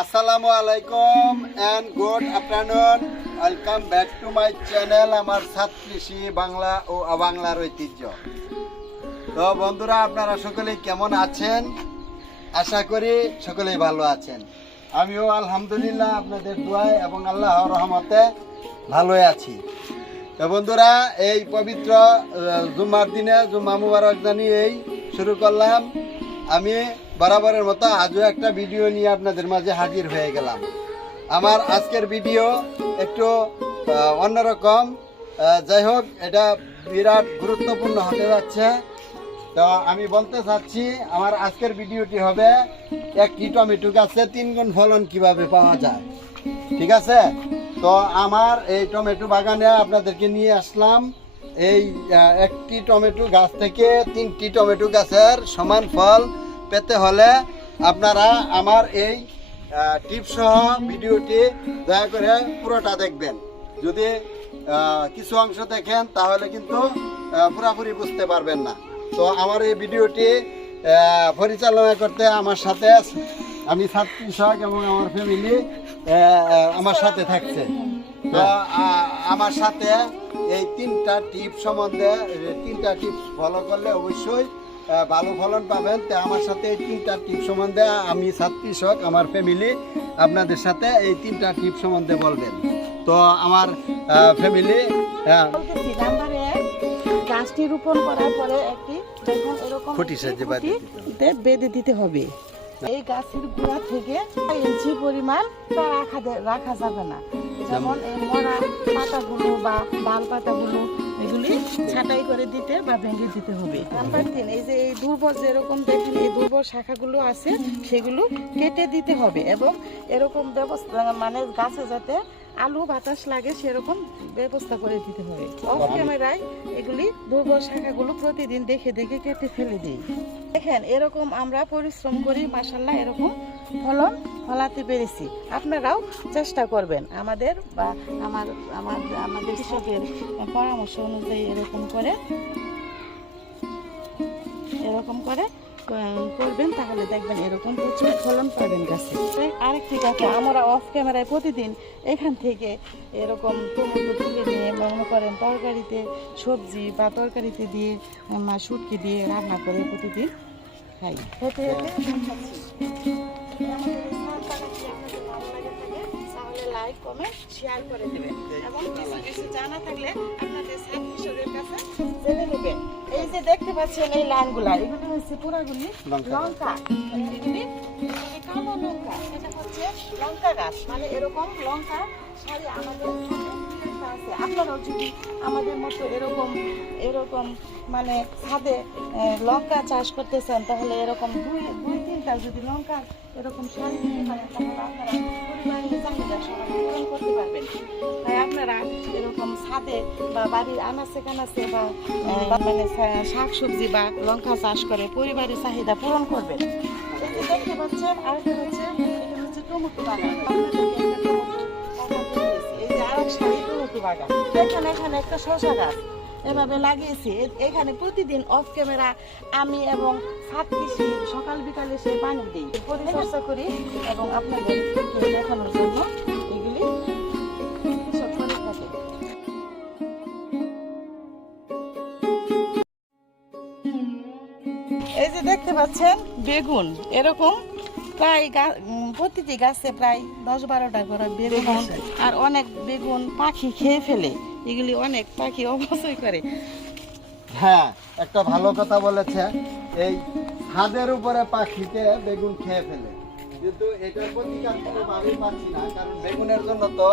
আসসালামু আলাইকুম and good afternoon welcome back to my channel আমার সাত কৃষি, বাংলা ও বাংলার ঐতিহ্য। তো বন্ধুরা, আপনারা সকলেই কেমন আছেন? আশা করি সকলেই ভালো আছেন। আমিও আলহামদুলিল্লাহ আপনাদের দোয়ায় এবং আল্লাহর রহমতে ভালোই আছি। তো বন্ধুরা, এই পবিত্র জুম্মার দিনে জুম্মা মুবারক জানিয়েই শুরু করলাম। আমি বরাবরের মতো আজও একটা ভিডিও নিয়ে আপনাদের মাঝে হাজির হয়ে গেলাম। আমার আজকের ভিডিও একটু অন্যরকম। যাই হোক, এটা বিরাট গুরুত্বপূর্ণ হতে যাচ্ছে। তো আমি বলতে চাচ্ছি, আমার আজকের ভিডিওটি হবে একটি টমেটো গাছে তিন গুণ ফলন কীভাবে পাওয়া যায়? ঠিক আছে? তো আমার এই টমেটো বাগানে আপনাদেরকে নিয়ে আসলাম। এই একটি টমেটো গাছ থেকে তিনটি টমেটো গাছের সমান ফল পেতে হলে আপনারা আমার এই টিপ সহ ভিডিওটি দয়া করে পুরোটা দেখবেন। যদি কিছু অংশ দেখেন তাহলে কিন্তু পুরাপুরি বুঝতে পারবেন না। তো আমার এই ভিডিওটি পরিচালনা করতে আমার সাথে আমি ছাত্রী এবং আমার ফ্যামিলি আমার সাথে থাকছে। তো আমার সাথে এই তিনটা টিপ সম্বন্ধে তিনটা টিপস ফলো করলে অবশ্যই ভালো ফলন পাবেন। তো আমার সাথে এই তিনটা টিপ সম্বন্ধে আমি ছাত্রী কৃষক আমার ফ্যামিলি আপনাদের সাথে এই তিনটা টিপ সম্বন্ধে বলবেন। তো আমার ফ্যামিলি হ্যাঁ। গাছটি রোপণ করার পরে একটি এরকম খুঁটি সাহায্যে বাঁধে দিতে হবে। এই গাছের গোড়া থেকে ইঞ্চি পরিমাণ রাখা রাখা যাবে না। যেমন এই মরা পাতাগুলো বা ডাল পাতাগুলো এগুলি ছাঁটাই করে দিতে বা ভেঙে দিতে হবে। নাম্বার এই যে এই দুর্বল যেরকম দেখেন, এই দুর্বল শাখাগুলো আছে, সেগুলো কেটে দিতে হবে এবং এরকম ব্যবস্থা মানে গাছে যাতে আলু বাতাস লাগে, সেরকম ব্যবস্থা করে দিতে হবে। অফ ক্যামেরায় এগুলি দুর্বল শাখাগুলো প্রতিদিন দেখে দেখে কেটে ফেলে দিই। দেখেন, এরকম আমরা পরিশ্রম করি মাসাল্লাহ এরকম ফলন ফলাতে পেরেছি। আপনারাও চেষ্টা করবেন। আমাদের বা আমার আমার, আমাদের কৃষকের পরামর্শ অনুযায়ী এরকম করে এরকম করে করবেন, তাহলে দেখবেন এরকম প্রচুর ফলন পাবেন গাছে। আরেকটি গাছে আমরা অফ ক্যামেরায় প্রতিদিন এখান থেকে এরকম টমেটো তুলে নিয়ে মনে করেন তরকারিতে সবজি বা তরকারিতে দিয়ে শুটকি দিয়ে রান্না করে প্রতিদিন খাই। হেঁটে হেঁটে কমেন্ট শেয়ার করে দেবেন। এবং কিছু কিছু জানা থাকলে আপনাদের সাত কিশোরের কাছে জেনে নেবেন এই যে দেখতে পাচ্ছেন এই লাইনগুলা এগুলো হচ্ছে পুরাগুলি লঙ্কা। লঙ্কা। এগুলি কালো লঙ্কা। এটা হচ্ছে লঙ্কা গাছ মানে এরকম লঙ্কা সারি আমাদের আছে, আপনারাও যদি আমাদের মতো এরকম এরকম মানে ছাদে লঙ্কা চাষ করতে চান তাহলে এরকম দুই দুই তিনটা যদি লঙ্কা এরকম সারি আপনারা পূরণ করতে পারবেন। তাই আপনারা এরকম ছাদে বা বাড়ির বা মানে শাক সবজি বা লঙ্কা চাষ করে পরিবারের চাহিদা পূরণ করবেন। দেখতে পাচ্ছেন, আরেকটা হচ্ছে টমেটো বাগান। সারি টমেটো বাগান এখানে এখানে একটা শসা গাছ এভাবে লাগিয়েছি এখানে প্রতিদিন অফ ক্যামেরা আমি এবং সাত কৃষি সকাল বিকালে সে পানি দিই পরিচর্যা করি এবং আপনাদের দেখানোর জন্য এগুলি এই যে দেখতে পাচ্ছেন, বেগুন, এরকম প্রায় প্রতিটি গাছে প্রায় দশ বারোটা করে বেগুন আর অনেক বেগুন পাখি খেয়ে ফেলে। এগুলি অনেক পাখি অবশ্যই করে। হ্যাঁ একটা ভালো কথা বলেছে, এই ছাদের উপরে পাখিতে বেগুন খেয়ে ফেলে। কিন্তু এটার প্রতিকার পাচ্ছি না, কারণ বেগুনের জন্য তো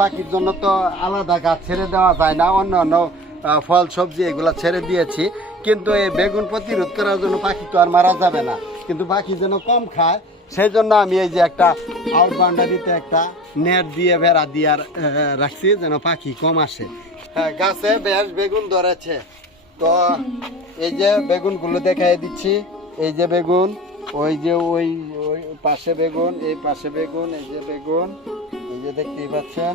পাখির জন্য তো আলাদা গাছ ছেড়ে দেওয়া যায় না অন্য অন্য ফল, সবজি এগুলো ছেড়ে দিয়েছি। কিন্তু এই বেগুন প্রতিরোধ করার জন্য পাখি তো আর মারা যাবে না। কিন্তু পাখি যেন কম খায় সেই জন্য আমি এই যে একটা আউট বাউন্ডারিতে একটা নেট দিয়ে বেড়া দিয়ে রাখছি যেন পাখি কম আসে। হ্যাঁ গাছে বেশ বেগুন ধরেছে। তো এই যে বেগুনগুলো দেখাই দিচ্ছি। এই যে বেগুন, ওই যে ওই ওই পাশে বেগুন, এই পাশে বেগুন, এই যে বেগুন, এই যে দেখতেই পাচ্ছেন।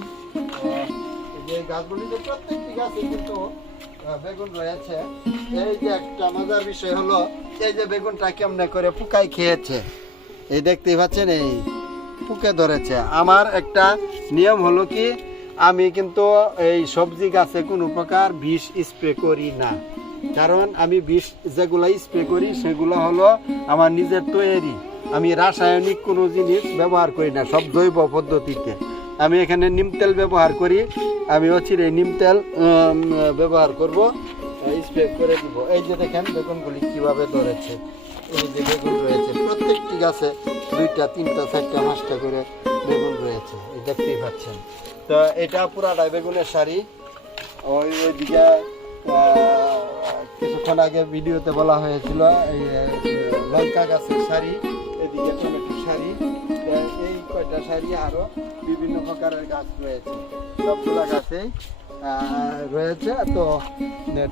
এই যে গাছগুলিতে প্রত্যেকটি গাছে কিন্তু বেগুন রয়েছে। এই যে একটা মজার বিষয় হলো, এই যে বেগুনটা কেমনে করে পোকায় খেয়েছে। এই দেখতেই পাচ্ছেন, এই পোকে ধরেছে। আমার একটা নিয়ম হলো কি, আমি কিন্তু এই সবজি গাছে কোনো প্রকার বিষ স্প্রে করি না। কারণ আমি বিষ যেগুলো স্প্রে করি, সেগুলো হলো আমার নিজের তৈরি। আমি রাসায়নিক কোনো জিনিস ব্যবহার করি না, সব জৈব পদ্ধতিতে। আমি এখানে নিম তেল ব্যবহার করি। আমি অচিরে নিম তেল ব্যবহার করব। স্প্রে করে দিব। এই যে দেখেন, বেগুনগুলি কীভাবে ধরেছে। এই যে বেগুন রয়েছে, প্রত্যেকটি গাছে দুইটা, তিনটা, চারটা, পাঁচটা করে বেগুন রয়েছে। এই দেখতেই পাচ্ছেন। তো এটা পুরাটাই বেগুনের শাড়ি ওই ওইদিকে কিছুক্ষণ আগে ভিডিওতে বলা হয়েছিল, এই লঙ্কা গাছের শাড়ি এদিকে টমেটো শাড়ি এই কয়টা শাড়ি আরও বিভিন্ন প্রকারের গাছ রয়েছে। সবগুলা গাছেই রয়েছে। তো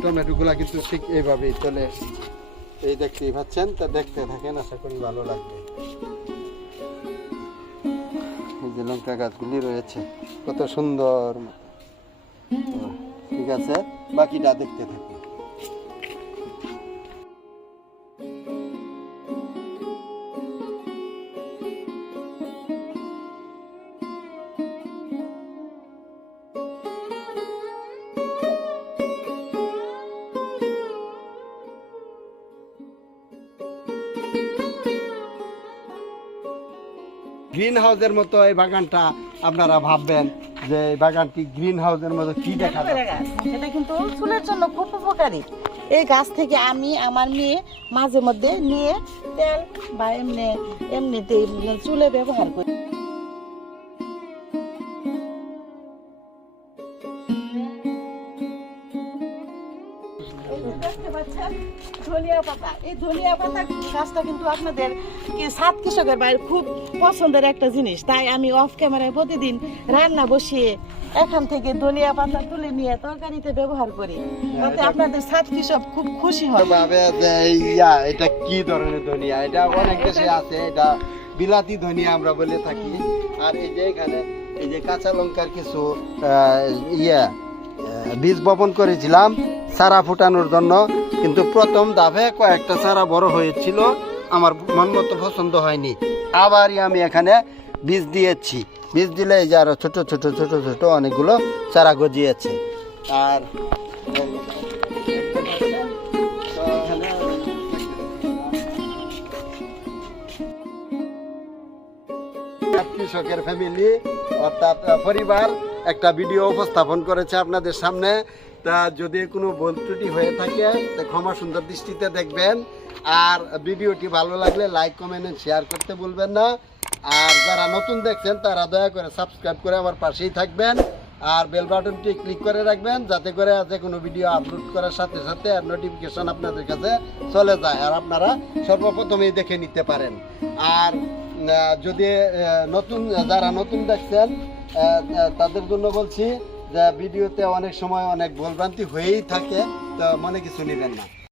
টমেটো গুলা কিন্তু ঠিক এইভাবেই চলে এই দেখতেই পাচ্ছেন, তা দেখতে থাকেন, আশা করি ভালো লাগবে। যে লঙ্কা গাছগুলি রয়েছে, কত সুন্দর ঠিক আছে, বাকিটা দেখতে থাকুন। গ্রিন হাউসের মতো এই বাগানটা আপনারা ভাববেন যে এই বাগানটি গ্রিন হাউসের মতো কি দেখা যায় কিন্তু চুলের জন্য খুব উপকারী। এই গাছ থেকে আমি আমার মেয়ে মাঝে মধ্যে নিয়ে তেল বা এমনি এমনিতে চুলে ব্যবহার করি। পাতা। এই কিন্তু আপনাদের সাত কৃষকের খুব পছন্দের একটা জিনিস। তাই আমি অফ ক্যামেরায় প্রতিদিন রান্না বসিয়ে এখান থেকে ধনিয়া পাতা তুলে নিয়ে তরকারিতে ব্যবহার করি। তাতে আপনাদের সাত কৃষক খুব খুশি ইয়া, এটা কি ধরনের ধনিয়া? এটা অনেক আছে, এটা বিলাতি ধনিয়া আমরা বলে থাকি। আর এই যে এখানে, এই যে কাঁচা লঙ্কার কিছু ইয়া বীজ বপন করেছিলাম চারা ফুটানোর জন্য। কিন্তু প্রথম ধাপে কয়েকটা চারা বড় হয়েছিল, আমার মন মতো পছন্দ হয়নি। আবারই আমি এখানে বীজ দিয়েছি। বীজ দিলে এই যে আরও ছোট ছোট ছোট ছোট অনেকগুলো চারা গজিয়েছে। আর কৃষকের ফ্যামিলি অর্থাৎ পরিবার একটা ভিডিও উপস্থাপন করেছে আপনাদের সামনে। তা যদি কোনো ভুল ত্রুটি হয়ে থাকে, তা ক্ষমা সুন্দর দৃষ্টিতে দেখবেন। আর ভিডিওটি ভালো লাগলে লাইক, কমেন্ট শেয়ার করতে ভুলবেন না। আর যারা নতুন দেখছেন, তারা দয়া করে সাবস্ক্রাইব করে আমার পাশেই থাকবেন। আর বেল বাটনটি ক্লিক করে রাখবেন, যাতে করে যে কোনো ভিডিও আপলোড করার সাথে সাথে আর নোটিফিকেশন আপনাদের কাছে চলে যায়, আর আপনারা সর্বপ্রথমেই দেখে নিতে পারেন। আর যদি নতুন, যারা নতুন দেখছেন তাদের জন্য বলছি যে ভিডিওতে অনেক সময় অনেক ভুলভ্রান্তি হয়েই থাকে তো মনে কিছু নেবেন না।